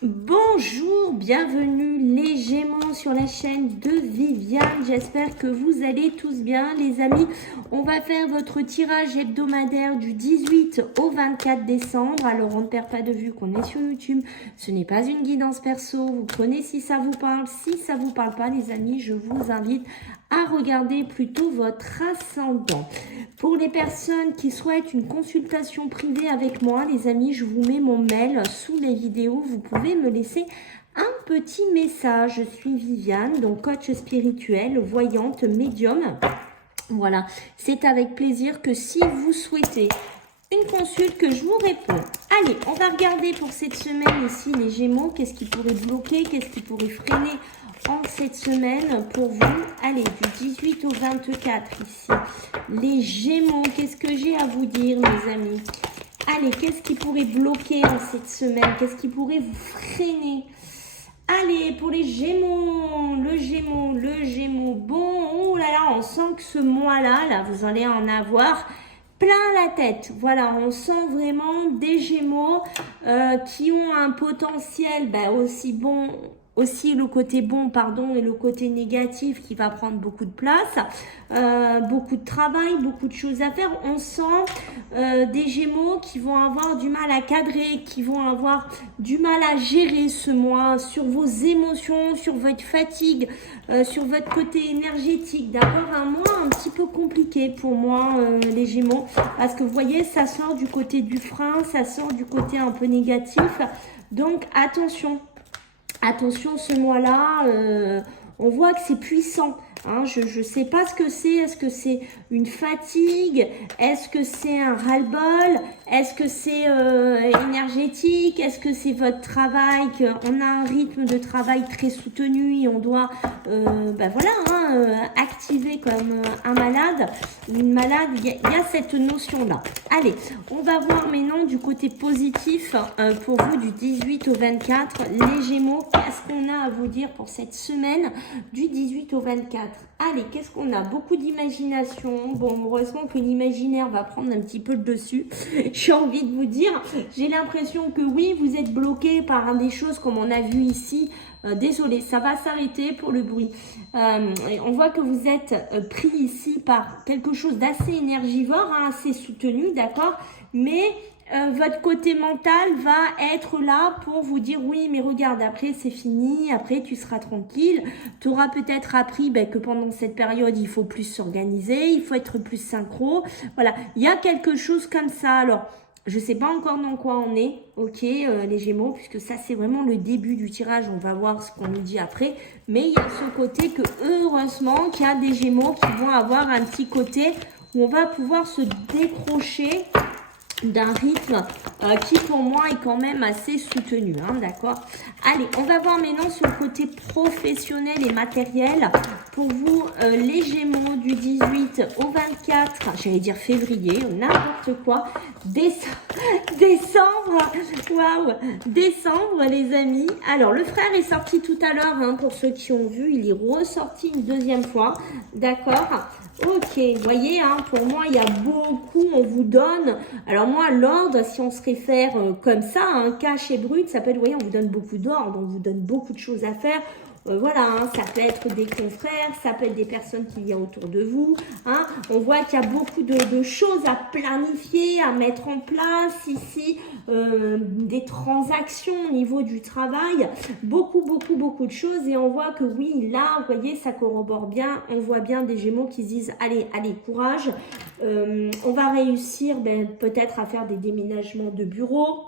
Bonjour, bienvenue les Gémeaux sur la chaîne de Viviane. J'espère que vous allez tous bien les amis. On va faire votre tirage hebdomadaire du 18 au 24 décembre. Alors on ne perd pas de vue qu'on est sur YouTube. Ce n'est pas une guidance perso. Vous prenez si ça vous parle. Si ça vous parle pas les amis, je vous invite à regarder plutôt votre ascendant. Pour les personnes qui souhaitent une consultation privée avec moi, les amis, je vous mets mon mail sous les vidéos. Vous pouvez me laisser un petit message. Je suis Viviane, donc coach spirituel, voyante, médium. Voilà, c'est avec plaisir que si vous souhaitez une consulte que je vous réponds. Allez, on va regarder pour cette semaine ici les Gémeaux. Qu'est-ce qui pourrait bloquer? Qu'est-ce qui pourrait freiner en cette semaine pour vous? Allez, du 18 au 24 ici. Les Gémeaux, qu'est-ce que j'ai à vous dire mes amis? Allez, qu'est-ce qui pourrait bloquer en cette semaine? Qu'est-ce qui pourrait vous freiner? Allez, pour les Gémeaux, le Gémeaux. Bon, oh là là, on sent que ce mois-là, là, vous allez en avoir plein la tête. Voilà, on sent vraiment des Gémeaux qui ont un potentiel aussi bon, aussi le côté bon, pardon, et le côté négatif qui va prendre beaucoup de place. Beaucoup de travail, beaucoup de choses à faire. On sent des Gémeaux qui vont avoir du mal à cadrer, qui vont avoir du mal à gérer ce mois sur vos émotions, sur votre fatigue, sur votre côté énergétique. D'accord, un mois un petit peu compliqué pour moi, les Gémeaux, parce que vous voyez, ça sort du côté du frein, ça sort du côté un peu négatif. Donc attention. Attention, ce mois-là, on voit que c'est puissant. Hein, je ne sais pas ce que c'est. Est-ce que c'est une fatigue? Est-ce que c'est un ras-le-bol? Est-ce que c'est énergétique? Est-ce que c'est votre travail? On a un rythme de travail très soutenu et on doit activer comme un malade ou une malade. Il y a cette notion-là. Allez, on va voir maintenant du côté positif pour vous du 18 au 24. Les Gémeaux, qu'est-ce qu'on a à vous dire pour cette semaine du 18 au 24? Allez, qu'est-ce qu'on a? Beaucoup d'imagination. Bon, heureusement que l'imaginaire va prendre un petit peu le dessus. J'ai envie de vous dire, j'ai l'impression que oui, vous êtes bloqué par des choses comme on a vu ici. Désolé, ça va s'arrêter pour le bruit. On voit que vous êtes pris ici par quelque chose d'assez énergivore, hein, assez soutenu, d'accord? Mais votre côté mental va être là pour vous dire oui mais regarde, après c'est fini, après tu seras tranquille. Tu auras peut-être appris que pendant cette période il faut plus s'organiser, il faut être plus synchro. Voilà, il y a quelque chose comme ça. Alors je sais pas encore dans quoi on est, ok, les Gémeaux, puisque ça c'est vraiment le début du tirage, on va voir ce qu'on nous dit après. Mais il y a ce côté que heureusement qu'il y a des Gémeaux qui vont avoir un petit côté où on va pouvoir se décrocher d'un rythme qui pour moi est quand même assez soutenu, hein, d'accord? Allez, on va voir maintenant sur le côté professionnel et matériel. Pour vous, les Gémeaux du 18 au 24, j'allais dire février, n'importe quoi, décembre, waouh, décembre les amis. Alors, le frère est sorti tout à l'heure, hein, pour ceux qui ont vu, il est ressorti une deuxième fois, d'accord? Ok, vous voyez, hein, pour moi, il y a beaucoup, on vous donne. Alors moi, l'ordre, si on se réfère comme ça, un cash et brut, ça peut être, vous voyez, on vous donne beaucoup d'ordre, on vous donne beaucoup de choses à faire. Voilà, hein, ça peut être des confrères, ça peut être des personnes qu'il y a autour de vous. Hein. On voit qu'il y a beaucoup de choses à planifier, à mettre en place ici, des transactions au niveau du travail, beaucoup de choses. Et on voit que oui, là, vous voyez, ça corrobore bien. On voit bien des Gémeaux qui se disent, allez, courage. On va réussir peut-être à faire des déménagements de bureaux,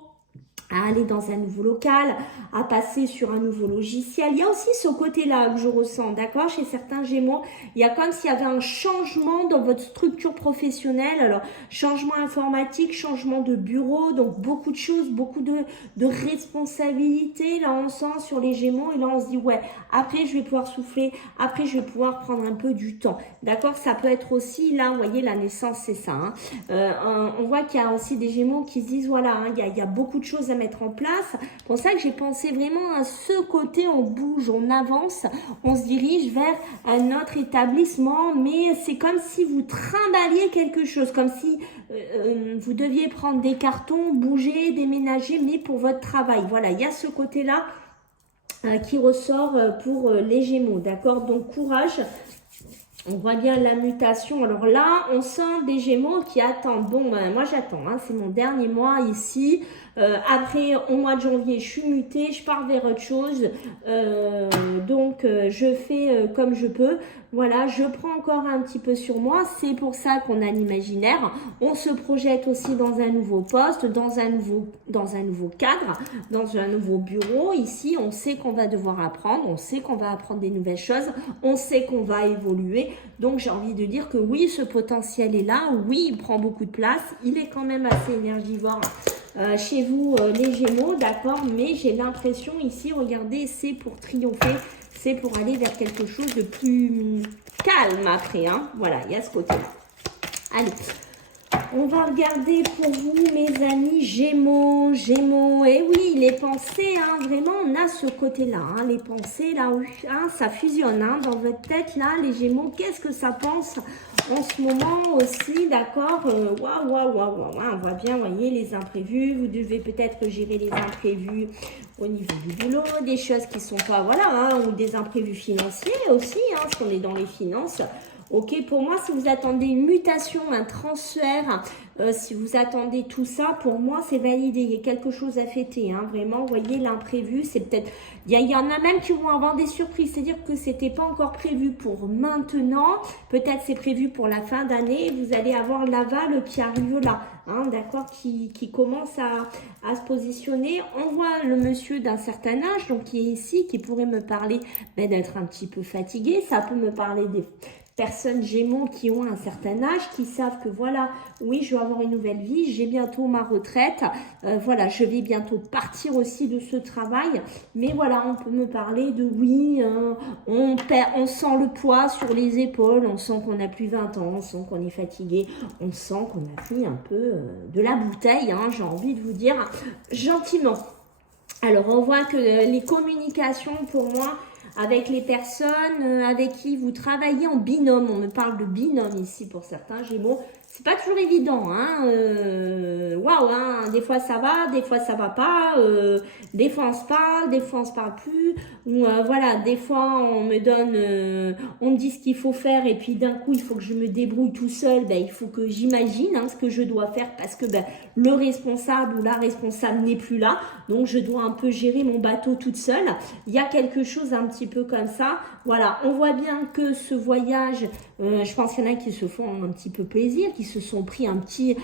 à aller dans un nouveau local, à passer sur un nouveau logiciel. Il y a aussi ce côté-là que je ressens, d'accord? Chez certains Gémeaux, il y a comme s'il y avait un changement dans votre structure professionnelle. Alors, changement informatique, changement de bureau, donc beaucoup de choses, beaucoup de responsabilités. Là, on sent sur les Gémeaux et là, on se dit, ouais, après, je vais pouvoir souffler, après, je vais pouvoir prendre un peu du temps, d'accord? Ça peut être aussi, là, vous voyez, la naissance, c'est ça. Hein. On voit qu'il y a aussi des Gémeaux qui se disent, voilà, hein, il y a beaucoup de choses à mettre en place. C'est pour ça que j'ai pensé vraiment à ce côté, on bouge, on avance, on se dirige vers un autre établissement, mais c'est comme si vous trimballiez quelque chose, comme si vous deviez prendre des cartons, bouger, déménager, mais pour votre travail. Voilà, il y a ce côté-là qui ressort pour les Gémeaux, d'accord? Donc courage. On voit bien la mutation. Alors là, on sent des Gémeaux qui attendent. Bon, ben, moi j'attends, hein, c'est mon dernier mois ici. Après, au mois de janvier, je suis mutée, je pars vers autre chose. Donc, je fais comme je peux. Voilà, je prends encore un petit peu sur moi. C'est pour ça qu'on a l'imaginaire. On se projette aussi dans un nouveau poste, dans un nouveau cadre, dans un nouveau bureau. Ici, on sait qu'on va devoir apprendre. On sait qu'on va apprendre des nouvelles choses. On sait qu'on va évoluer. Donc, j'ai envie de dire que oui, ce potentiel est là. Oui, il prend beaucoup de place. Il est quand même assez énergivore. Chez vous, les Gémeaux, d'accord, mais j'ai l'impression ici, regardez, c'est pour triompher, c'est pour aller vers quelque chose de plus calme après, hein. Voilà, il y a ce côté-là. Allez, on va regarder pour vous, mes amis Gémeaux, Gémeaux. Et oui, les pensées, hein, vraiment, on a ce côté-là, hein, les pensées, là, hein, ça fusionne, hein, dans votre tête, là, les Gémeaux, qu'est-ce que ça pense en ce moment aussi, d'accord? Waouh, waouh, waouh, waouh, on voit bien, voyez, les imprévus. Vous devez peut-être gérer les imprévus au niveau du boulot, des choses qui sont pas, voilà, hein, ou des imprévus financiers aussi, hein, parce qu'on est dans les finances. Ok, pour moi, si vous attendez une mutation, un transfert, si vous attendez tout ça, pour moi, c'est validé. Il y a quelque chose à fêter, hein, vraiment. Vous voyez, l'imprévu, c'est peut-être... Il y en a même qui vont avoir des surprises. C'est-à-dire que c'était pas encore prévu pour maintenant. Peut-être c'est prévu pour la fin d'année. Vous allez avoir l'aval qui arrive là, hein, d'accord, qui commence à se positionner. On voit le monsieur d'un certain âge, donc qui est ici, qui pourrait me parler d'être un petit peu fatigué. Ça peut me parler des... personnes Gémeaux qui ont un certain âge, qui savent que voilà, oui, je vais avoir une nouvelle vie, j'ai bientôt ma retraite, voilà, je vais bientôt partir aussi de ce travail, mais voilà, on peut me parler de oui, on sent le poids sur les épaules, on sent qu'on a plus 20 ans, on sent qu'on est fatigué, on sent qu'on a pris un peu de la bouteille, hein, j'ai envie de vous dire gentiment. Alors, on voit que les communications, pour moi, avec les personnes avec qui vous travaillez en binôme. On me parle de binôme ici pour certains Gémeaux. C'est pas toujours évident, hein. Waouh, hein. Des fois ça va, des fois ça va pas. Des fois on se parle, des fois on se parle plus. Ou voilà, des fois on me donne, on me dit ce qu'il faut faire et puis d'un coup il faut que je me débrouille tout seul. Ben il faut que j'imagine ce que je dois faire parce que le responsable ou la responsable n'est plus là. Donc je dois un peu gérer mon bateau toute seule. Il y a quelque chose un petit peu comme ça. Voilà, on voit bien que ce voyage, je pense qu'il y en a qui se font un petit peu plaisir, qui se sont pris un petit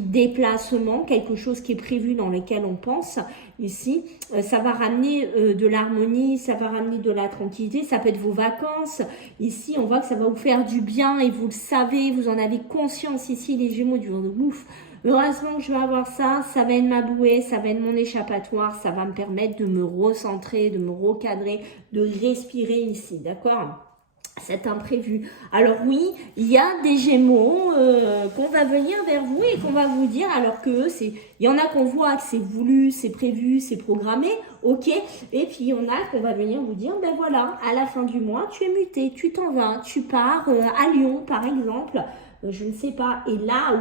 déplacement, quelque chose qui est prévu dans lequel on pense ici. Ça va ramener de l'harmonie, ça va ramener de la tranquillité, ça peut être vos vacances. Ici, on voit que ça va vous faire du bien et vous le savez, vous en avez conscience ici, les Gémeaux du ouf. Heureusement que je vais avoir ça, ça va être ma bouée, ça va être mon échappatoire, ça va me permettre de me recentrer, de me recadrer, de respirer ici, d'accord ? Cet imprévu. Alors oui, il y a des Gémeaux qu'on va venir vers vous et qu'on va vous dire, alors que il y en a qu'on voit que c'est voulu, c'est prévu, c'est programmé, ok, et puis il y en a qu'on va venir vous dire, ben voilà, à la fin du mois, tu es muté, tu t'en vas, tu pars à Lyon par exemple, je ne sais pas, et là,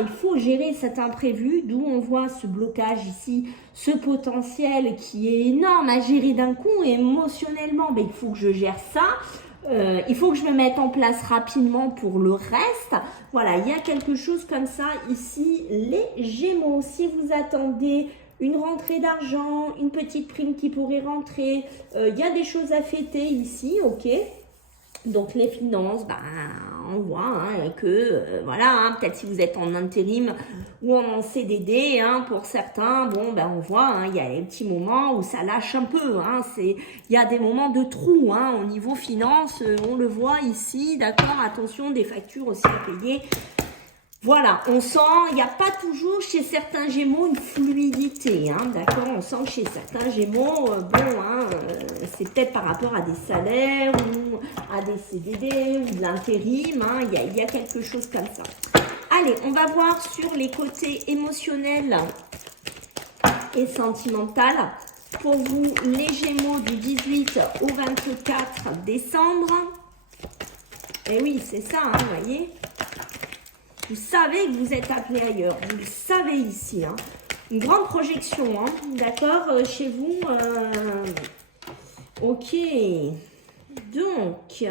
il faut gérer cet imprévu, d'où on voit ce blocage ici, ce potentiel qui est énorme à gérer d'un coup, et émotionnellement, il faut que je gère ça. Il faut que je me mette en place rapidement pour le reste. Voilà, il y a quelque chose comme ça ici, les Gémeaux. Si vous attendez une rentrée d'argent, une petite prime qui pourrait rentrer, il y a des choses à fêter ici, ok. Donc les finances, on voit voilà, peut-être si vous êtes en intérim ou en CDD, pour certains, on voit, il y a des petits moments où ça lâche un peu, il y a des moments de trou, au niveau finance, on le voit ici, d'accord, attention, des factures aussi à payer. Voilà, on sent, il n'y a pas toujours chez certains Gémeaux une fluidité, d'accord. On sent que chez certains Gémeaux, c'est peut-être par rapport à des salaires ou à des CDD ou de l'intérim, il y a quelque chose comme ça. Allez, on va voir sur les côtés émotionnels et sentimental. Pour vous, les Gémeaux du 18 au 24 décembre. Et oui, c'est ça, hein, vous voyez. Vous savez que vous êtes appelé ailleurs. Vous le savez ici. Hein. Une grande projection, hein, d'accord, chez vous. Ok. Donc,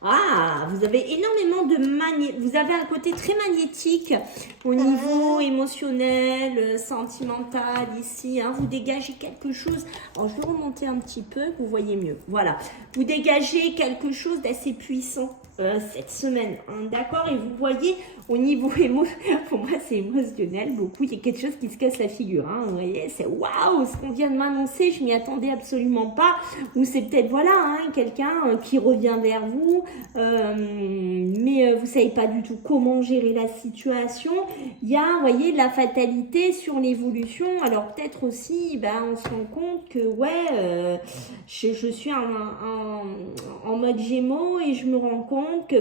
vous avez énormément de vous avez un côté très magnétique au niveau émotionnel, sentimental ici. Hein, vous dégagez quelque chose. Alors, je vais remonter un petit peu, vous voyez mieux. Voilà. Vous dégagez quelque chose d'assez puissant cette semaine. Hein, d'accord. Et vous voyez au niveau pour moi, c'est émotionnel beaucoup. Il y a quelque chose qui se casse la figure. Hein, vous voyez, c'est waouh, ce qu'on vient de m'annoncer. Je m'y attendais absolument pas. Ou c'est peut-être, voilà, hein, quelqu'un qui revient vers vous, mais vous savez pas du tout comment gérer la situation. Il y a, vous voyez, de la fatalité sur l'évolution. Alors peut-être aussi, on se rend compte que ouais, je suis en mode Gémeaux et je me rends compte que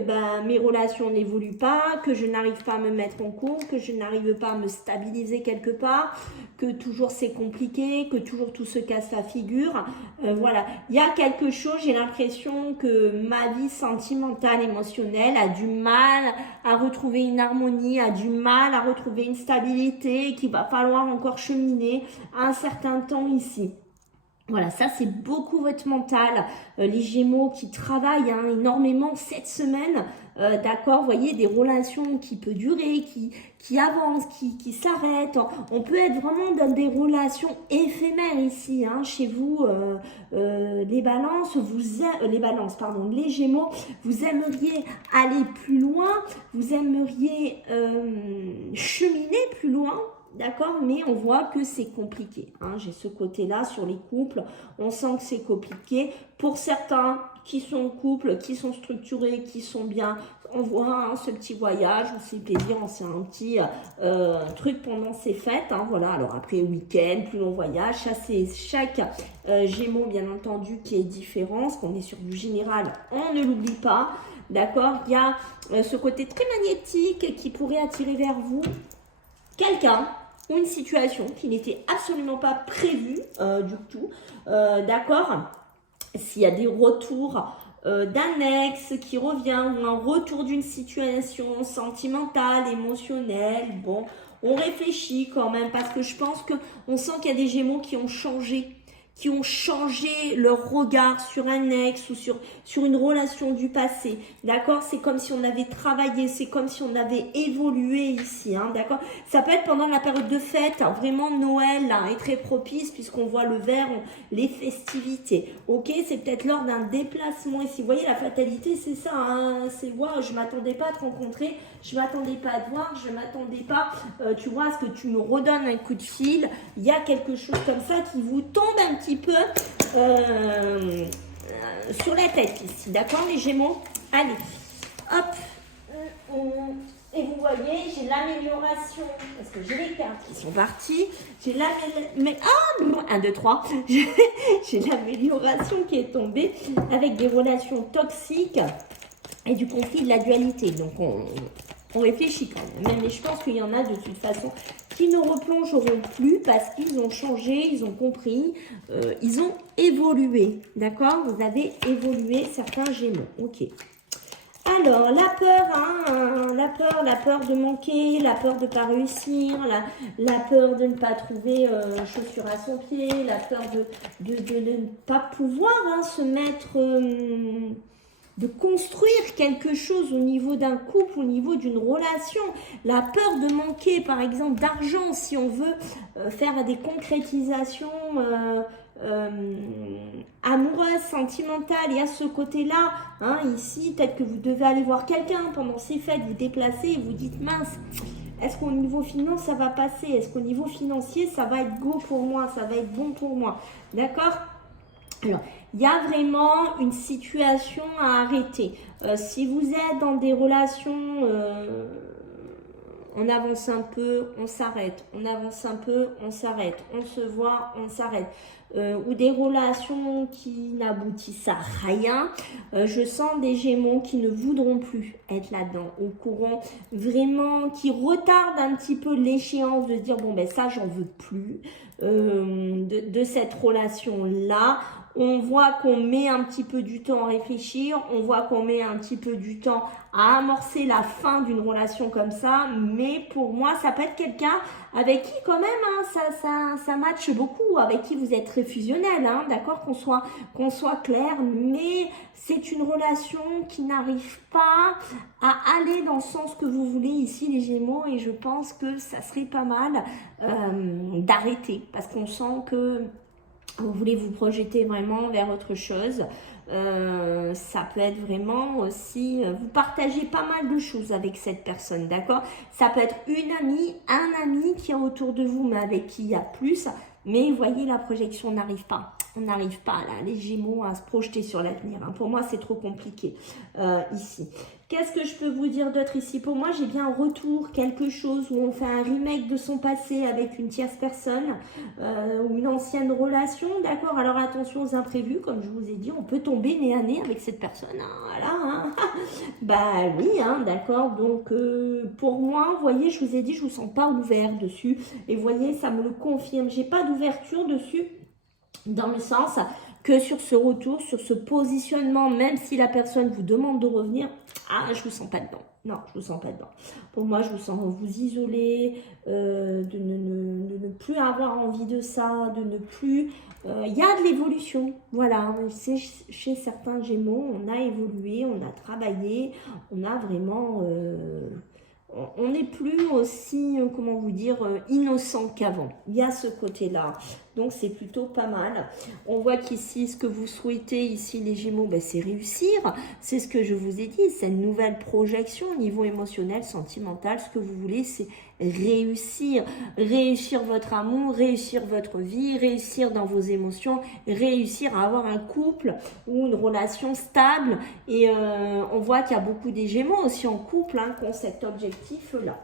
mes relations n'évoluent pas, que je n'arrive pas à me mettre en cours, que je n'arrive pas à me stabiliser quelque part, que toujours c'est compliqué, que toujours tout se casse la figure. Voilà, il y a quelque chose, j'ai l'impression que ma vie sentimentale, émotionnelle a du mal à retrouver une harmonie, a du mal à retrouver une stabilité, qu'il va falloir encore cheminer un certain temps ici. Voilà, ça c'est beaucoup votre mental, les Gémeaux qui travaillent énormément cette semaine, d'accord, vous voyez, des relations qui peuvent durer, qui avancent, qui s'arrêtent. On peut être vraiment dans des relations éphémères ici, hein, chez vous, les balances, les Gémeaux, vous aimeriez aller plus loin, vous aimeriez cheminer plus loin. D'accord, mais on voit que c'est compliqué. Hein. J'ai ce côté-là sur les couples. On sent que c'est compliqué. Pour certains qui sont en couple, qui sont structurés, qui sont bien, on voit ce petit voyage, on s'est plaisir, on s'est un petit truc pendant ces fêtes. Hein. Voilà, alors après week-end, plus long voyage. Ça, c'est chaque Gémeaux, bien entendu, qui est différent. Parce qu'on est sur du général, on ne l'oublie pas. D'accord, il y a ce côté très magnétique qui pourrait attirer vers vous quelqu'un ou une situation qui n'était absolument pas prévue du tout, d'accord. S'il y a des retours d'un ex qui revient ou un retour d'une situation sentimentale, émotionnelle, bon, on réfléchit quand même parce que je pense qu'on sent qu'il y a des Gémeaux qui ont changé leur regard sur un ex ou sur une relation du passé, d'accord. C'est comme si on avait travaillé, c'est comme si on avait évolué ici, hein, d'accord. Ça peut être pendant la période de fête, hein, vraiment Noël là, est très propice puisqu'on voit le vert, les festivités, ok. C'est peut-être lors d'un déplacement ici, vous voyez la fatalité, c'est ça, hein, c'est waouh, je m'attendais pas à te rencontrer, je m'attendais pas à te voir, je m'attendais pas, tu vois, à ce que tu me redonnes un coup de fil. Il y a quelque chose comme ça qui vous tombe un petit peu sur la tête ici, d'accord les Gémeaux. Allez, hop, et vous voyez, j'ai l'amélioration, parce que j'ai les cartes qui sont parties, j'ai l'amélioration, 1, 2, 3, j'ai l'amélioration qui est tombée avec des relations toxiques et du conflit de la dualité, donc on réfléchit quand même, mais je pense qu'il y en a de toute façon qui ne replongeront plus parce qu'ils ont changé, ils ont compris, ils ont évolué, d'accord. Vous avez évolué certains Gémeaux, ok. Alors, la peur, la peur de manquer, la peur de ne pas réussir, la peur de ne pas trouver chaussure à son pied, la peur de ne pas pouvoir se mettre... de construire quelque chose au niveau d'un couple, au niveau d'une relation. La peur de manquer, par exemple, d'argent, si on veut faire des concrétisations amoureuses, sentimentales. Il y a ce côté-là, hein, ici, peut-être que vous devez aller voir quelqu'un pendant ces fêtes, vous déplacer et vous dites, mince, est-ce qu'au niveau finance, ça va passer? Est-ce qu'au niveau financier, ça va être go pour moi? Ça va être bon pour moi? D'accord? Alors, il y a vraiment une situation à arrêter. Si vous êtes dans des relations on avance un peu, on s'arrête, on avance un peu, on s'arrête, on se voit, on s'arrête. Ou des relations qui n'aboutissent à rien. Je sens des Gémeaux qui ne voudront plus être là-dedans, au courant vraiment, qui retardent un petit peu l'échéance de dire bon ben ça j'en veux plus de cette relation-là. On voit qu'on met un petit peu du temps à réfléchir, on voit qu'on met un petit peu du temps à amorcer la fin d'une relation comme ça, mais pour moi, ça peut être quelqu'un avec qui quand même, hein, ça matche beaucoup, avec qui vous êtes très fusionnel, hein, d'accord, qu'on soit clair, mais c'est une relation qui n'arrive pas à aller dans le sens que vous voulez ici les Gémeaux, et je pense que ça serait pas mal d'arrêter, parce qu'on sent que vous voulez vous projeter vraiment vers autre chose. Ça peut être vraiment aussi, vous partagez pas mal de choses avec cette personne, d'accord? Ça peut être une amie, un ami qui est autour de vous, mais avec qui il y a plus. Mais vous voyez, la projection n'arrive pas. On n'arrive pas, là, les Gémeaux, à se projeter sur l'avenir. Hein. Pour moi, c'est trop compliqué ici. Qu'est-ce que je peux vous dire d'autre ici? Pour moi, j'ai bien un retour, quelque chose où on fait un remake de son passé avec une tierce personne ou une ancienne relation, d'accord? Alors attention aux imprévus, comme je vous ai dit, on peut tomber nez à nez avec cette personne. Hein, voilà, hein. Bah oui, hein, d'accord. Donc pour moi, vous voyez, je vous ai dit, je vous sens pas ouvert dessus. Et vous voyez, ça me le confirme. J'ai pas d'ouverture dessus, dans le sens que sur ce retour, sur ce positionnement, même si la personne vous demande de revenir, ah, je vous sens pas dedans. Non, je vous sens pas dedans. Pour moi, je vous sens vous isoler, de ne plus avoir envie de ça, de ne plus... Il y a de l'évolution, voilà. Chez certains Gémeaux, on a évolué, on a travaillé, on a vraiment... on n'est plus aussi, comment vous dire, innocent qu'avant. Il y a ce côté-là. Donc, c'est plutôt pas mal. On voit qu'ici, ce que vous souhaitez, ici, les Gémeaux, ben, c'est réussir. C'est ce que je vous ai dit. C'est une nouvelle projection au niveau émotionnel, sentimental. Ce que vous voulez, c'est réussir. Réussir votre amour, réussir votre vie, réussir dans vos émotions, réussir à avoir un couple ou une relation stable. Et on voit qu'il y a beaucoup des Gémeaux aussi en couple hein, qui ont cet objectif-là.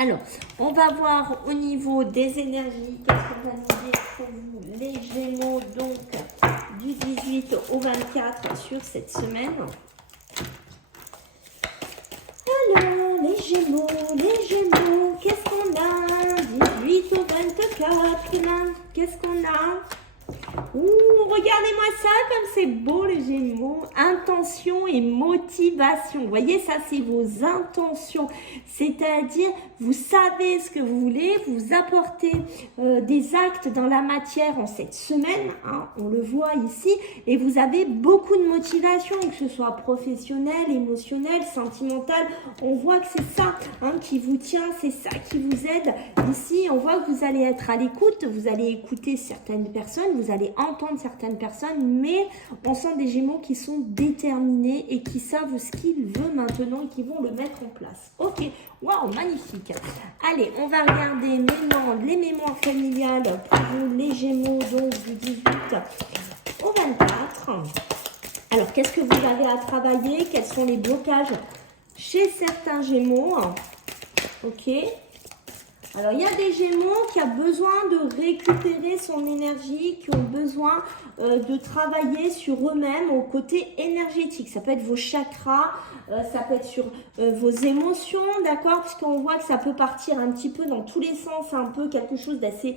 Alors, on va voir au niveau des énergies, qu'est-ce qu'on va nous dire pour vous, les Gémeaux, donc du 18 au 24 sur cette semaine. Alors, les Gémeaux, qu'est-ce qu'on a? 18 au 24, là, qu'est-ce qu'on a? Ouh, regardez-moi ça, comme c'est beau les Gémeaux. Intention et motivation. Vous voyez, ça, c'est vos intentions. C'est-à-dire, vous savez ce que vous voulez, vous apportez des actes dans la matière en cette semaine. Hein, on le voit ici. Et vous avez beaucoup de motivation, que ce soit professionnel, émotionnel, sentimental. On voit que c'est ça hein, qui vous tient, c'est ça qui vous aide. Ici, on voit que vous allez être à l'écoute, vous allez écouter certaines personnes, vous allez entendre certaines personnes, mais on sent des Gémeaux qui sont déterminés et qui savent ce qu'ils veulent maintenant et qui vont le mettre en place. Ok, waouh, magnifique. Allez, on va regarder maintenant les mémoires familiales pour vous, les Gémeaux, donc du 18 au 24. Alors, qu'est-ce que vous avez à travailler? Quels sont les blocages chez certains Gémeaux? Ok. Alors, il y a des Gémeaux qui ont besoin de récupérer son énergie, qui ont besoin de travailler sur eux-mêmes au côté énergétique. Ça peut être vos chakras, ça peut être sur vos émotions, d'accord? Puisqu'on voit que ça peut partir un petit peu dans tous les sens, un peu quelque chose d'assez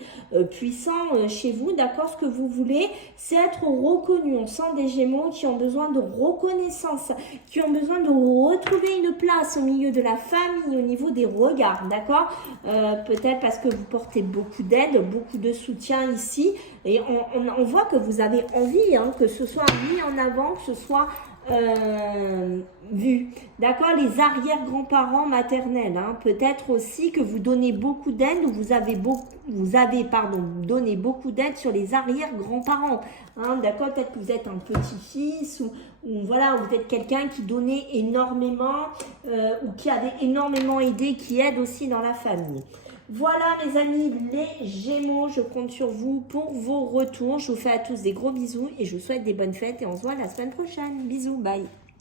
puissant chez vous, d'accord? Ce que vous voulez, c'est être reconnu. On sent des Gémeaux qui ont besoin de reconnaissance, qui ont besoin de retrouver une place au milieu de la famille, au niveau des regards, d'accord? Peut-être parce que vous portez beaucoup d'aide, beaucoup de soutien ici. Et on voit que vous avez envie, hein, que ce soit mis en avant, que ce soit vu. D'accord? Les arrière-grands-parents maternels. Hein, peut-être aussi que vous donnez beaucoup d'aide ou vous avez donné beaucoup d'aide sur les arrière-grands-parents. Hein, d'accord? Peut-être que vous êtes un petit-fils ou voilà, vous êtes quelqu'un qui donnait énormément ou qui avait énormément aidé, qui aide aussi dans la famille. Voilà mes amis, les Gémeaux, je compte sur vous pour vos retours. Je vous fais à tous des gros bisous et je vous souhaite des bonnes fêtes et on se voit la semaine prochaine. Bisous, bye.